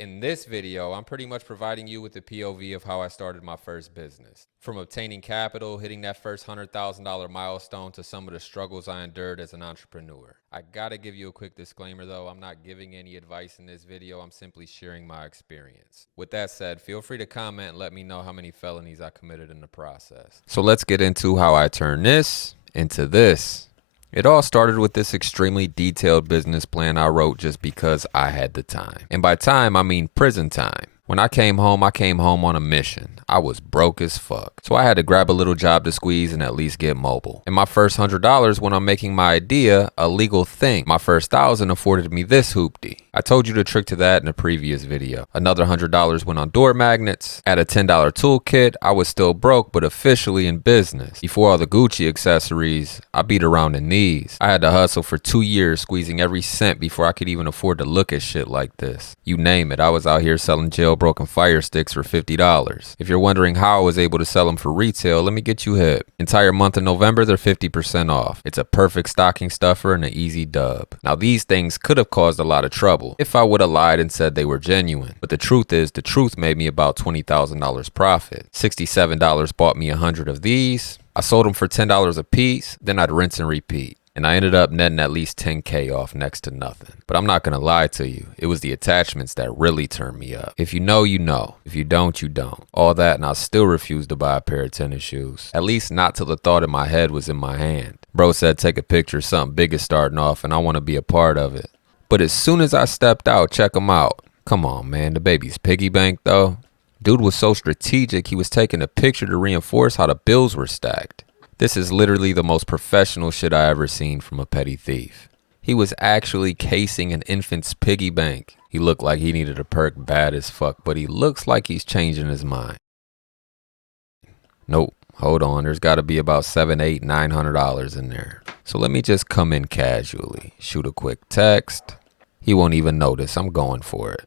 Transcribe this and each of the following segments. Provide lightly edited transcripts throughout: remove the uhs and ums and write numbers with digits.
In this video, I'm pretty much providing you with the POV of how I started my first business. From obtaining capital, hitting that first $100,000 milestone, to some of the struggles I endured as an entrepreneur. I gotta give you a quick disclaimer though, I'm not giving any advice in this video, I'm simply sharing my experience. With that said, feel free to comment and let me know how many felonies I committed in the process. So let's get into how I turned this into this. It all started with this extremely detailed business plan I wrote just because I had the time. And by time, I mean prison time. When I came home on a mission. I was broke as fuck. So I had to grab a little job to squeeze and at least get mobile. And my first $100 went on making my idea a legal thing. My first $1,000 afforded me this hoopty. I told you the trick to that in a previous video. Another $100 went on door magnets. At a $10 toolkit, I was still broke, but officially in business. Before all the Gucci accessories, I beat around in these. I had to hustle for 2 years, squeezing every cent before I could even afford to look at shit like this. You name it, I was out here selling jailbroken fire sticks for $50. If you're wondering how I was able to sell them for retail, let me get you hip. Entire month of November, they're 50% off. It's a perfect stocking stuffer and an easy dub. Now these things could have caused a lot of trouble if I would have lied and said they were genuine. But the truth is, the truth made me about $20,000 profit. $67 bought me 100 of these. I sold them for $10 a piece, then I'd rinse and repeat. And I ended up netting at least 10K off next to nothing. But I'm not gonna lie to you, it was the attachments that really turned me up. If you know, you know. If you don't, you don't. All that, and I still refused to buy a pair of tennis shoes. At least not till the thought in my head was in my hand. Bro said take a picture, something big is starting off and I wanna be a part of it. But as soon as I stepped out, check him out. Come on, man, the baby's piggy bank though. Dude was so strategic, he was taking a picture to reinforce how the bills were stacked. This is literally the most professional shit I ever seen from a petty thief. He was actually casing an infant's piggy bank. He looked like he needed a perk bad as fuck, but he looks like he's changing his mind. Nope, hold on, there's gotta be about $700, $800, $900 in there. So let me just come in casually, shoot a quick text. He won't even notice, I'm going for it.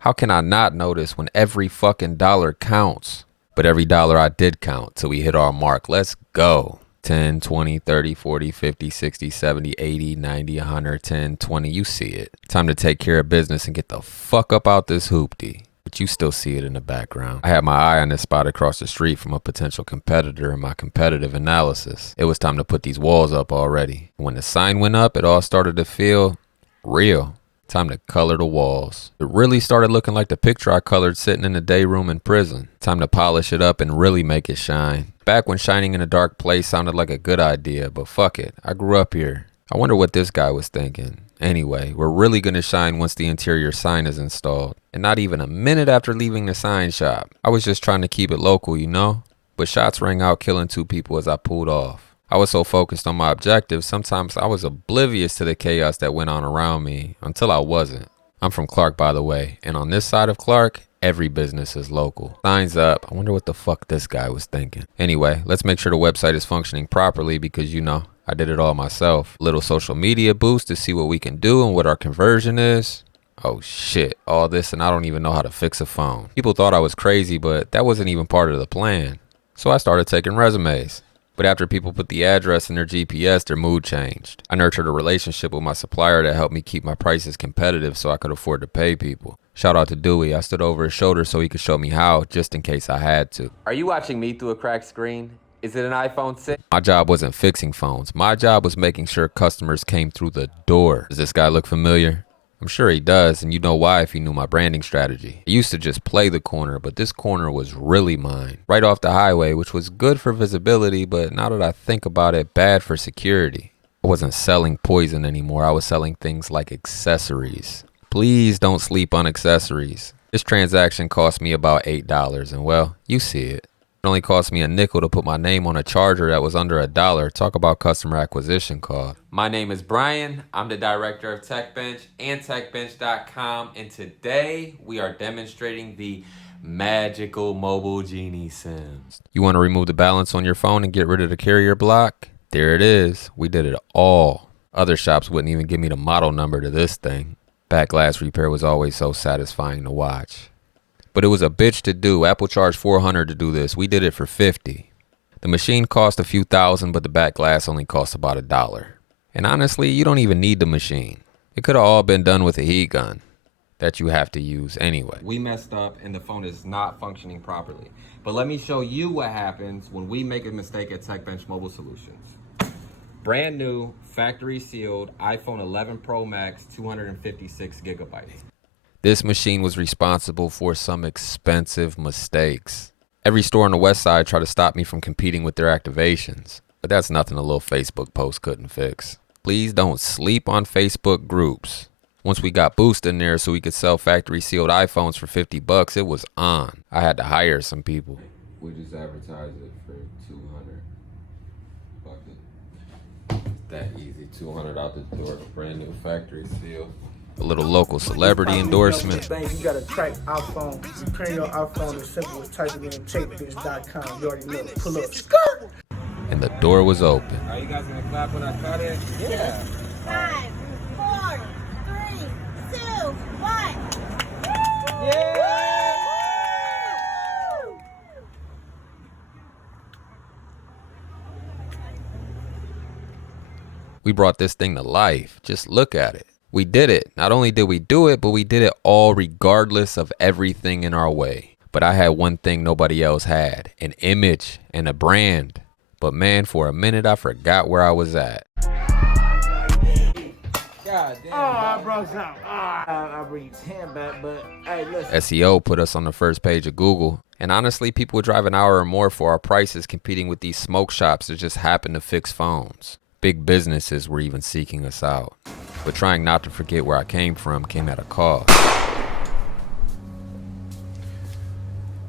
How can I not notice when every fucking dollar counts? But every dollar I did count till we hit our mark. Let's go. 10, 20, 30, 40, 50, 60, 70, 80, 90, 100, 10, 20. You see it. Time to take care of business and get the fuck up out this hoopty. But you still see it in the background. I had my eye on this spot across the street from a potential competitor in my competitive analysis. It was time to put these walls up already. When the sign went up, it all started to feel real. Time to color the walls. It really started looking like the picture I colored sitting in the day room in prison. Time to polish it up and really make it shine. Back when shining in a dark place sounded like a good idea, but fuck it, I grew up here. I wonder what this guy was thinking. Anyway, we're really gonna shine once the interior sign is installed. And not even a minute after leaving the sign shop. I was just trying to keep it local, you know? But shots rang out, killing 2 people as I pulled off. I was so focused on my objectives, sometimes I was oblivious to the chaos that went on around me, until I wasn't. I'm from Clark, by the way, and on this side of Clark, every business is local. Signs up, I wonder what the fuck this guy was thinking. Anyway, let's make sure the website is functioning properly because you know, I did it all myself. Little social media boost to see what we can do and what our conversion is. Oh shit, all this and I don't even know how to fix a phone. People thought I was crazy, but that wasn't even part of the plan. So I started taking resumes. But after people put the address in their GPS, their mood changed. I nurtured a relationship with my supplier that helped me keep my prices competitive so I could afford to pay people. Shout out to Dewey. I stood over his shoulder so he could show me how, just in case I had to. Are you watching me through a cracked screen? Is it an iPhone 6? My job wasn't fixing phones. My job was making sure customers came through the door. Does this guy look familiar? I'm sure he does, and you know why if you knew my branding strategy. I used to just play the corner, but this corner was really mine. Right off the highway, which was good for visibility, but now that I think about it, bad for security. I wasn't selling poison anymore. I was selling things like accessories. Please don't sleep on accessories. This transaction cost me about $8, and well, you see it. It only cost me a nickel to put my name on a charger that was under $1. Talk about customer acquisition cost. My name is Brian. I'm the director of TechBench and TechBench.com, and today we are demonstrating the magical mobile genie Sims. You want to remove the balance on your phone and get rid of the carrier block? There it is. We did it all. Other shops wouldn't even give me the model number to this thing. Back glass repair was always so satisfying to watch. But it was a bitch to do. Apple charged $400 to do this. We did it for $50. The machine cost a few thousand, but the back glass only cost about $1. And honestly, you don't even need the machine. It could have all been done with a heat gun. that you have to use anyway. We messed up and the phone is not functioning properly. But let me show you what happens when we make a mistake at TechBench Mobile Solutions. Brand new, factory sealed iPhone 11 Pro Max, 256 gigabytes. This machine was responsible for some expensive mistakes. Every store on the west side tried to stop me from competing with their activations, but that's nothing a little Facebook post couldn't fix. Please don't sleep on Facebook groups. Once we got Boost in there so we could sell factory sealed iPhones for $50, it was on. I had to hire some people. We just advertised it for 200. Fuck it. That easy, 200 out the door, brand new factory seal. A little local celebrity endorsement. You gotta track our phone. You print your iPhone as simple as typing in techbench.com. You already know. Pull up. Skirt! And the door was open. Are you guys gonna clap when I cut it? Yeah. 5, 4, 3, 2, 1. Yeah! We brought this thing to life. Just look at it. We did it. Not only did we do it, but we did it all regardless of everything in our way. But I had one thing nobody else had, an image and a brand. But man, for a minute, I forgot where I was at. God damn. I brought some. I bring 10 back, but hey, listen. SEO put us on the first page of Google. And honestly, people would drive an hour or more for our prices competing with these smoke shops that just happen to fix phones. Big businesses were even seeking us out. But trying not to forget where I came from came at a cost.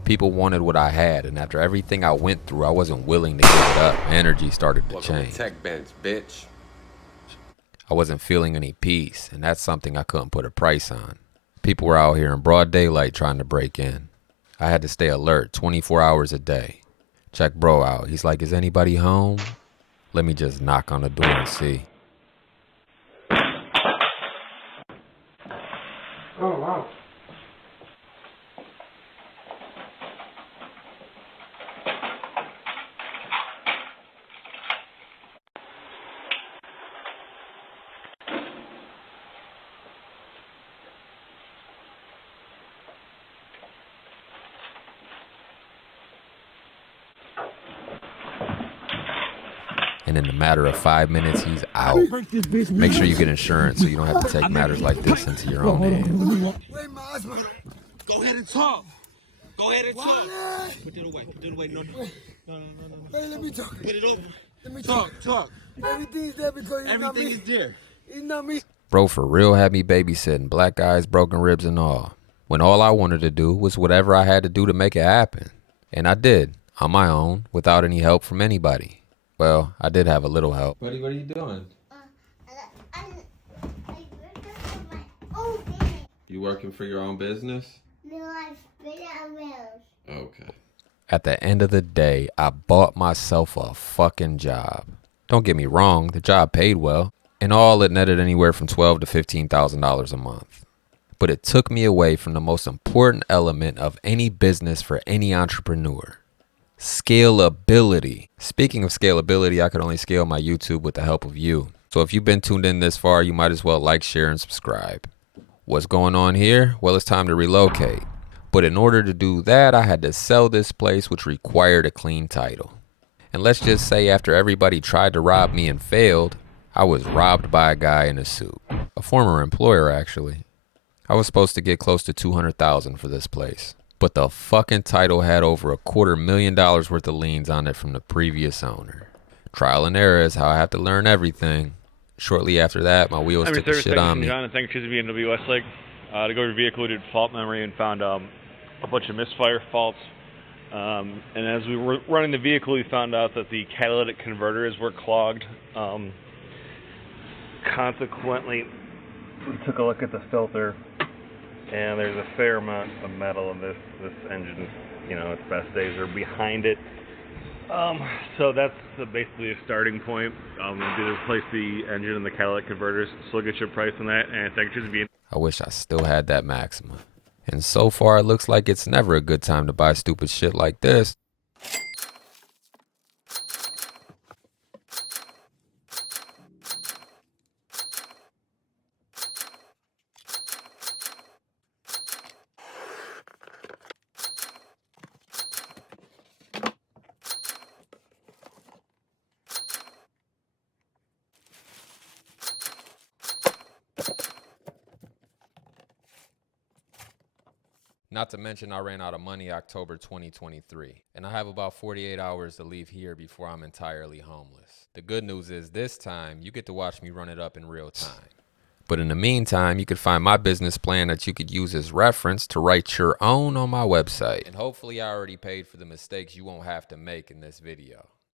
People wanted what I had, and after everything I went through, I wasn't willing to give it up. My energy started to change. TechBench, bitch. I wasn't feeling any peace, and that's something I couldn't put a price on. People were out here in broad daylight trying to break in. I had to stay alert 24 hours a day. Check bro out. He's like, is anybody home? Let me just knock on the door and see. Oh, wow. And in a matter of 5 minutes, he's out. Make sure you get insurance so you don't have to take matters like this into your own hands. Wait, my husband. Go ahead and talk. Go ahead and talk. Put it away. Put it away. No. Wait, let me talk. Put it over. Let me talk. Everything's there because everything is there. It's not me. Bro for real had me babysitting, black eyes, broken ribs and all. When all I wanted to do was whatever I had to do to make it happen. And I did, on my own, without any help from anybody. Well, I did have a little help. Buddy, what are you doing? I work for my own business. You working for your own business? No, I spin out wheels. Okay. At the end of the day, I bought myself a fucking job. Don't get me wrong, the job paid well. In all, it netted anywhere from $12,000 to $15,000 a month. But it took me away from the most important element of any business for any entrepreneur. Scalability. Speaking of scalability, I could only scale my YouTube with the help of you. So if you've been tuned in this far, you might as well like, share, and subscribe. What's going on here? Well, it's time to relocate. But in order to do that, I had to sell this place, which required a clean title. And let's just say after everybody tried to rob me and failed, I was robbed by a guy in a suit. A former employer, actually. I was supposed to get close to $200,000 for this place. But the fucking title had over $250,000 worth of liens on it from the previous owner. Trial and error is how I have to learn everything. Shortly after that, my wheels took the shit on me. John, and thank you for BMW Westlake. To go over your vehicle, we did fault memory and found a bunch of misfire faults. And as we were running the vehicle, we found out that the catalytic converters were clogged. Consequently, we took a look at the filter, and there's a fair amount of metal in this engine. You know, its best days are behind it. So that's basically a starting point. We did replace the engine and the catalytic converters. So look at your price on that, and thank you for being. I wish I still had that Maxima. And so far, it looks like it's never a good time to buy stupid shit like this. Not to mention I ran out of money October 2023, and I have about 48 hours to leave here before I'm entirely homeless. The good news is this time you get to watch me run it up in real time. But in the meantime, you could find my business plan that you could use as reference to write your own on my website. And hopefully I already paid for the mistakes you won't have to make in this video.